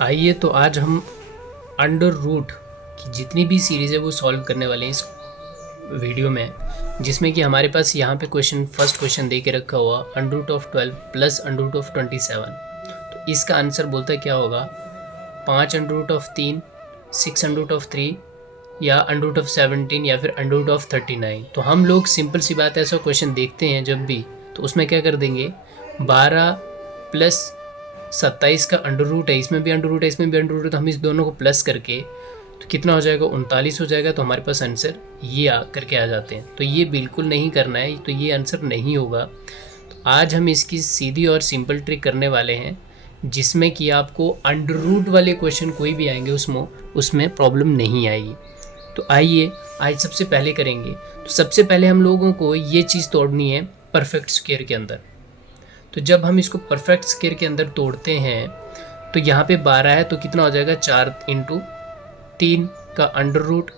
आइए तो आज हम अंडर रूट की जितनी भी सीरीज़ है वो सॉल्व करने वाले हैं इस वीडियो में, जिसमें कि हमारे पास यहाँ पे फर्स्ट क्वेश्चन दे के रखा हुआ under root of 12 plus under root of 27। तो इसका आंसर बोलता है क्या होगा, 5 under root of 3, 6 under root of 3 या अंडर रूट ऑफ 17 या फिर अंडर रूट ऑफ 39। तो हम लोग सिंपल सी बात है, ऐसा क्वेश्चन देखते हैं जब भी तो उसमें क्या कर देंगे, 12 प्लस 27 का अंडर रूट है, इसमें भी अंडर रूट है, इसमें भी अंडर रूट है, तो हम इस दोनों को प्लस करके तो कितना हो जाएगा, 39 हो जाएगा। तो हमारे पास आंसर ये करके आ जाते हैं। तो ये बिल्कुल नहीं करना है, तो ये आंसर नहीं होगा। तो आज हम इसकी सीधी और सिंपल ट्रिक करने वाले हैं, जिसमें कि आपको अंडर रूट वाले क्वेश्चन कोई भी आएंगे उसमें प्रॉब्लम नहीं आएगी। तो आइए आज सबसे पहले करेंगे। तो सबसे पहले हम लोगों को ये चीज़ तोड़नी है परफेक्ट स्क्वायर के अंदर। तो जब हम इसको परफेक्ट स्क्वायर के अंदर तोड़ते हैं तो यहाँ पे 12 है, तो कितना हो जाएगा, 4 इंटू 3 का अंडर रूट।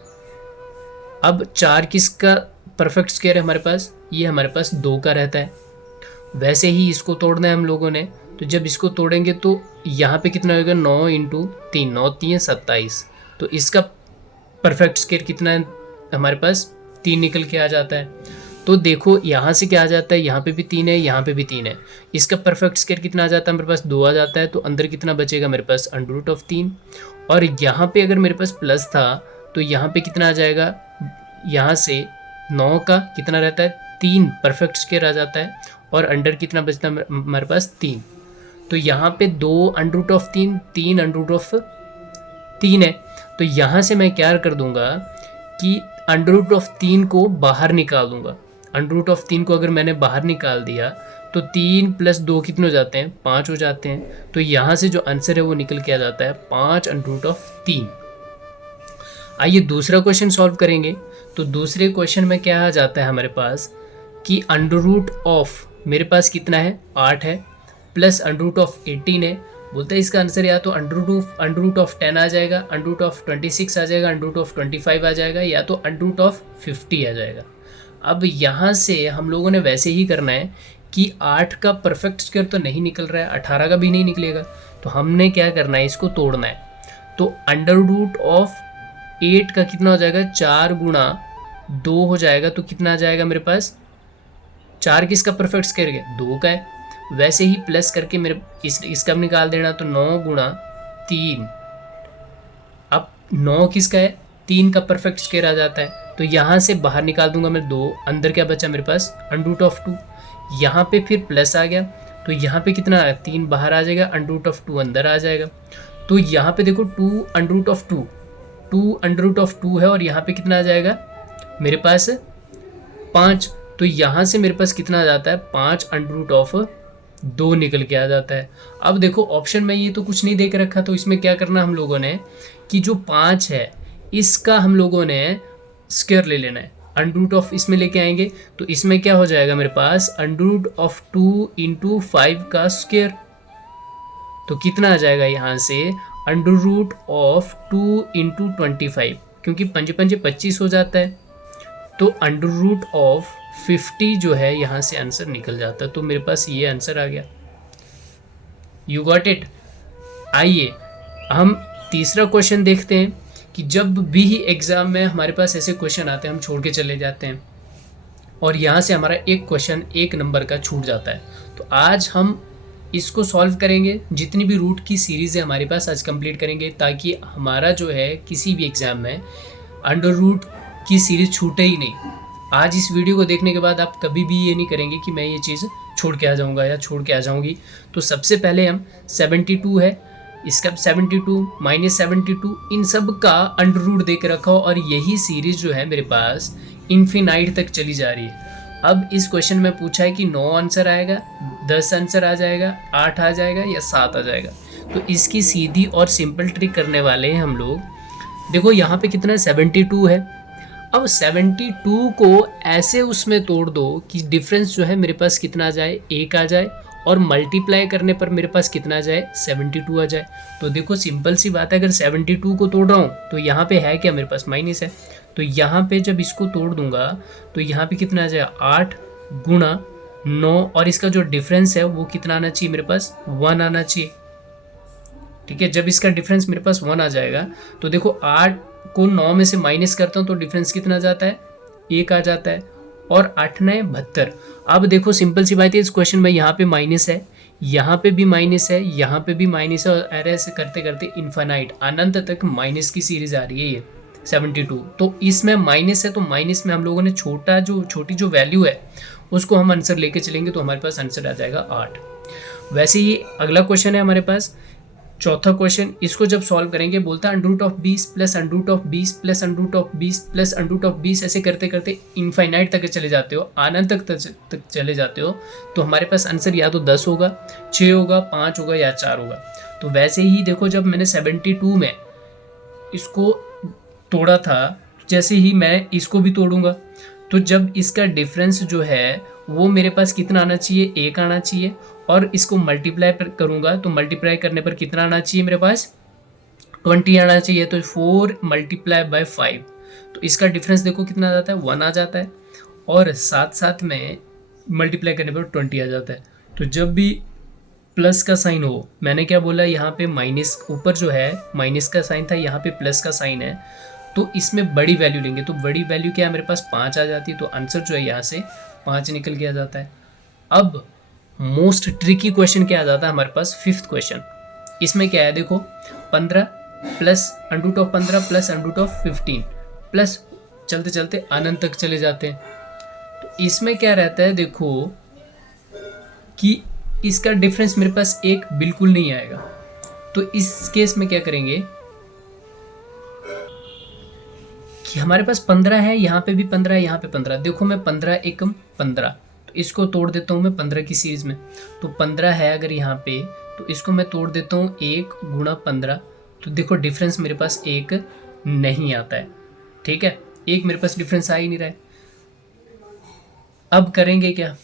अब 4 किसका परफेक्ट स्क्वायर है हमारे पास, ये हमारे पास 2 का रहता है। वैसे ही इसको तोड़ना है हम लोगों ने। तो जब इसको तोड़ेंगे तो यहाँ पे कितना होगा, 9 इंटू 3, 9 3 27। तो इसका परफेक्ट स्क्वायर कितना है हमारे पास, 3 निकल के आ जाता है। तो देखो यहाँ से क्या आ जाता है, यहाँ पे भी 3 है, यहाँ पे भी 3 है। इसका परफेक्ट स्क्वायर कितना आ जाता है, मेरे पास 2 आ जाता है। तो अंदर कितना बचेगा मेरे पास, अंडर रूट ऑफ 3। और यहाँ पे अगर मेरे पास प्लस था तो यहाँ पे कितना आ जाएगा, यहाँ से 9 का कितना रहता है, 3 परफेक्ट स्क्वायर आ जाता है। और अंडर कितना बचता है हमारे पास, 3। तो यहाँ पे 2 under root of 3, 3 under root of 3 है। तो यहाँ से मैं क्या कर दूंगा कि अंडर रूट ऑफ 3 को बाहर निकाल दूंगा। अंडर रूट ऑफ 3 को अगर मैंने बाहर निकाल दिया तो 3 प्लस 2 कितने हो जाते हैं, 5 हो जाते हैं। तो यहाँ से जो आंसर है वो निकल के आ जाता है 5 अंडर रूट ऑफ 3। आइए दूसरा क्वेश्चन सॉल्व करेंगे। तो दूसरे क्वेश्चन में क्या आ जाता है हमारे पास कि अंडर रूट ऑफ मेरे पास कितना है, 8 है, प्लस अंडर रूट ऑफ 18 है। बोलते हैं इसका आंसर या तो अंडर रूट ऑफ 10 आ जाएगा, अंडर रूट ऑफ 26 आ जाएगा, अंडर रूट ऑफ 25 आ जाएगा, या तो अंडर रूट ऑफ 50 आ जाएगा। अब यहाँ से हम लोगों ने वैसे ही करना है कि 8 का परफेक्ट स्क्वायर तो नहीं निकल रहा है, 18 का भी नहीं निकलेगा। तो हमने क्या करना है, इसको तोड़ना है। तो अंडर रूट ऑफ 8 का कितना हो जाएगा, 4 गुणा 2 हो जाएगा। तो कितना आ जाएगा मेरे पास, 4 किसका परफेक्ट स्क्वायर है, 2 का है। वैसे ही प्लस करके मेरे इसका भी निकाल देना। तो 9 गुणा 3, अब 9 किसका है, 3 का परफेक्ट स्क्वायर आ जाता है। तो यहाँ से बाहर निकाल दूंगा मैं 2, अंदर क्या बचा मेरे पास, अंडर रूट ऑफ 2। यहाँ पे फिर प्लस आ गया, तो यहाँ पे कितना आया, 3 बाहर आ जाएगा, अंडर रूट ऑफ 2 अंदर आ जाएगा। तो यहाँ पे देखो 2 under root of 2, 2 under root of 2 है, और यहाँ पे कितना आ जाएगा मेरे पास 5। तो यहाँ से मेरे पास कितना आ जाता है, 5 अंडर रूट ऑफ 2 निकल के आ जाता है। अब देखो ऑप्शन में ये तो कुछ नहीं दे के रखा, तो इसमें क्या करना हम लोगों ने कि जो 5 है इसका हम लोगों ने स्क्वायर ले लेना है। अंडर रूट ऑफ इसमें लेके आएंगे तो इसमें क्या हो जाएगा मेरे पास, अंडर रूट ऑफ 2 इंटू 5 का स्क्वायर। तो कितना आ जाएगा यहाँ से, अंडर रूट ऑफ 2 इंटू 25, क्योंकि 5 5 25 हो जाता है। तो अंडर रूट ऑफ 50 जो है यहाँ से आंसर निकल जाता है। तो मेरे पास ये आंसर आ गया। You got it. आइए हम तीसरा क्वेश्चन देखते हैं कि जब भी एग्जाम में हमारे पास ऐसे क्वेश्चन आते हैं हम छोड़ के चले जाते हैं, और यहाँ से हमारा एक क्वेश्चन 1 नंबर का छूट जाता है। तो आज हम इसको सॉल्व करेंगे, जितनी भी रूट की सीरीज़ है हमारे पास आज कंप्लीट करेंगे, ताकि हमारा जो है किसी भी एग्ज़ाम में अंडर रूट की सीरीज़ छूटे ही नहीं। आज इस वीडियो को देखने के बाद आप कभी भी ये नहीं करेंगे कि मैं ये चीज़ छोड़ के आ जाऊँगा या छोड़ के आ जाऊँगी। तो सबसे पहले हम 72 है, इसका 72 माइनस 72 इन सब का अंडर रूट दे के रखा हो, और यही सीरीज़ जो है मेरे पास इन्फिनाइट तक चली जा रही है। अब इस क्वेश्चन में पूछा है कि 9 आंसर आएगा, 10 आंसर आ जाएगा, 8 आ जाएगा या 7 आ जाएगा। तो इसकी सीधी और सिंपल ट्रिक करने वाले हैं हम लोग। देखो यहाँ पे कितना 72 है। अब 72 को ऐसे उसमें तोड़ दो कि डिफरेंस जो है मेरे पास कितना आ जाए, 1 आ जाए, और मल्टीप्लाई करने पर मेरे पास कितना आ जाए, 72 आ जाए। तो देखो सिंपल सी बात है, अगर 72 को तोड़ रहा हूँ तो यहाँ पे है क्या, मेरे पास माइनस है। तो यहाँ पे जब इसको तोड़ दूंगा तो यहाँ पे कितना आ जाएगा, 8 गुणा 9, और इसका जो डिफरेंस है वो कितना आना चाहिए मेरे पास, 1 आना चाहिए। ठीक है। जब इसका डिफरेंस मेरे पास 1 आ जाएगा तो देखो 8 को 9 में से माइनस करता हूँ तो डिफरेंस कितना जाता है, 1 आ जाता है। और 8 9 72। अब देखो सिंपल सी बात है, इस क्वेश्चन में यहाँ पे माइनस है, यहाँ पे भी माइनस है, यहाँ पे भी माइनस है, और ऐसे करते करते इन्फाइनाइट अनंत तक माइनस की सीरीज आ रही है ये 72। तो इसमें माइनस है तो माइनस में हम लोगों ने छोटी जो वैल्यू है उसको हम आंसर लेके चलेंगे तो हमारे पास आंसर आ जाएगा 8। वैसे ही अगला क्वेश्चन है हमारे पास, चौथा क्वेश्चन। इसको जब सॉल्व करेंगे बोलता है under root of 20 plus under root of 20 plus under root of 20 plus under root of 20, ऐसे करते करते इनफाइनाइट तक चले जाते हो, अनंत तक चले जाते हो। तो हमारे पास आंसर या तो 10 होगा, 6 होगा, 5 होगा या 4 होगा। तो वैसे ही देखो जब मैंने 72 में इसको तोड़ा था, जैसे ही मैं इसको भी तोड़ूंगा तो जब इसका डिफरेंस जो है वो मेरे पास कितना आना चाहिए, 1 आना चाहिए। और इसको मल्टीप्लाई करूंगा तो मल्टीप्लाई करने पर कितना आना चाहिए मेरे पास, 20 आना चाहिए। तो 4 मल्टीप्लाई बाय 5, तो इसका डिफरेंस देखो कितना आ जाता है, 1 आ जाता है। और साथ साथ में मल्टीप्लाई करने पर 20 आ जाता है। तो जब भी प्लस का साइन हो, मैंने क्या बोला, यहाँ पे माइनस, ऊपर जो है माइनस का साइन था, यहाँ पे प्लस का साइन है, तो इसमें बड़ी वैल्यू लेंगे। तो बड़ी वैल्यू क्या है मेरे पास, 5 आ जाती है। तो आंसर जो है यहाँ से 5 निकल के आ जाता है। अब मोस्ट ट्रिकी क्वेश्चन क्या आ जाता है हमारे पास, 5th क्वेश्चन। इसमें क्या है देखो, 15 plus under root of 15 plus under root of 15 plus चलते चलते अनंत तक चले जाते हैं। तो इसमें क्या रहता है देखो कि इसका डिफरेंस मेरे पास 1 बिल्कुल नहीं आएगा। तो इस केस में क्या करेंगे कि हमारे पास 15 है, यहाँ पे भी 15 है, यहाँ पे 15। देखो मैं 15 एकम 15, तो इसको तोड़ देता हूँ मैं 15 की सीरीज में। तो 15 है अगर यहाँ पे, तो इसको मैं तोड़ देता हूँ 1 गुणा 15। तो देखो डिफरेंस मेरे पास 1 नहीं आता है, ठीक है, 1 मेरे पास डिफरेंस आ ही नहीं रहा है। अब करेंगे क्या,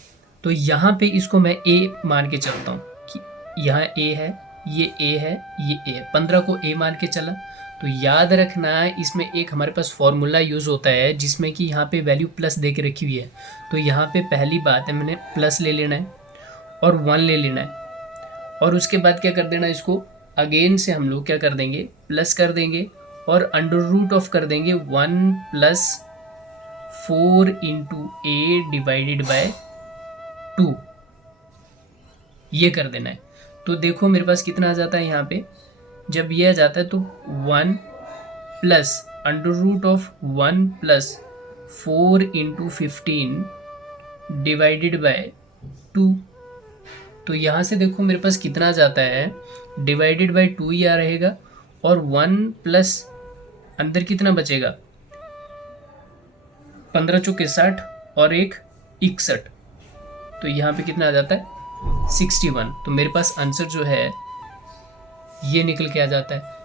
तो यहाँ पे इसको मैं a मान के चलता हूँ कि यहाँ a है, ये a है, ये a है। 15 को a मान के चला। तो याद रखना इसमें एक हमारे पास फॉर्मूला यूज़ होता है जिसमें कि यहाँ पे वैल्यू प्लस दे के रखी हुई है। तो यहाँ पे पहली बात है मैंने प्लस ले लेना है और 1 ले लेना है। और उसके बाद क्या कर देना, इसको अगेन से हम लोग क्या कर देंगे, प्लस कर देंगे और अंडर रूट ऑफ कर देंगे 1 plus 4 into A divided by 2, ये कर देना है। तो देखो मेरे पास कितना आ जाता है यहाँ पे, जब ये आ जाता है तो 1 plus under root of 1 plus 4 into 15 divided by 2। तो यहाँ से देखो मेरे पास कितना आ जाता है, डिवाइडेड बाय 2 ही आ रहेगा। और 1 प्लस अंदर कितना बचेगा, 15 चौके 60 और 1 61। तो यहाँ पे कितना आ जाता है, 61। तो मेरे पास आंसर जो है ये निकल के आ जाता है।